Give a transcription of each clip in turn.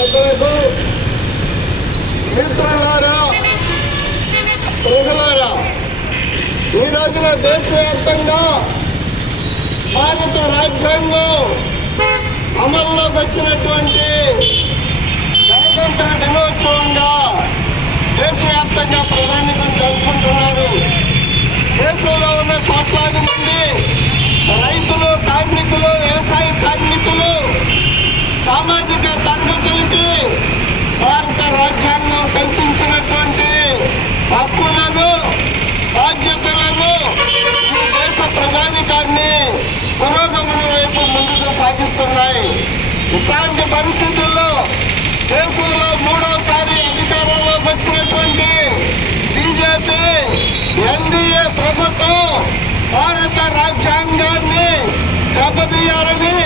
పెద్దలకు మిత్రులారా ప్రజలారా ఈ రోజున దేశవ్యాప్తంగా భారత రాజ్యాంగం అమల్లోకి వచ్చినటువంటి గణతంత్ర దినోత్సవం హక్కులను బాధ్యతలను ఈ దేశ ప్రజానికాన్ని పురోగమన వైపు ముందుకు సాగిస్తున్నాయి. ఇట్లాంటి పరిస్థితుల్లో దేశంలో మూడోసారి అధికారంలోకి వచ్చినటువంటి బీజేపీ ఎన్డీఏ ప్రభుత్వం భారత రాజ్యాంగాన్ని దెబ్బతీయాలని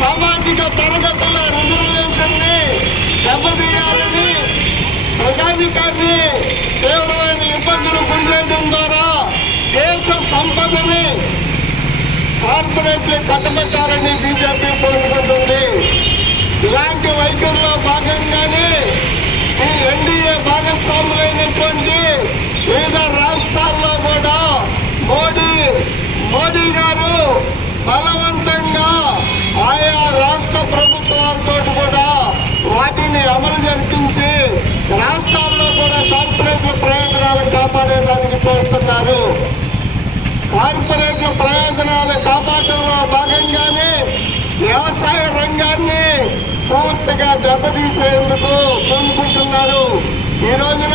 సామాజిక తరగతులు మాత్రమే కార్పొరేట్లు కట్టబెట్టాలని బీజేపీ కోరుకుంటుంది. ఇలాంటి వైఖరిలో భాగంగానే ఈ ఎన్డీఏ భాగస్వాములైనటువంటి వివిధ రాష్ట్రాల్లో కూడా మోడీ మోడీ గారు బలవంతంగా ఆయా రాష్ట్ర ప్రభుత్వాలతో కూడా వాటిని అమలు జరిపించి రాష్ట్రాల్లో కూడా కార్పొరేట్ల ప్రయోజనాలు కాపాడేదానికి చూస్తున్నారు కార్పొరేట్ల ప్రయోజనాలు కాపాడటంలో భాగంగానే వ్యవసాయ రంగాన్ని పూర్తిగా దెబ్బతీసేందుకు పొందుకుంటున్నారు ఈ రోజున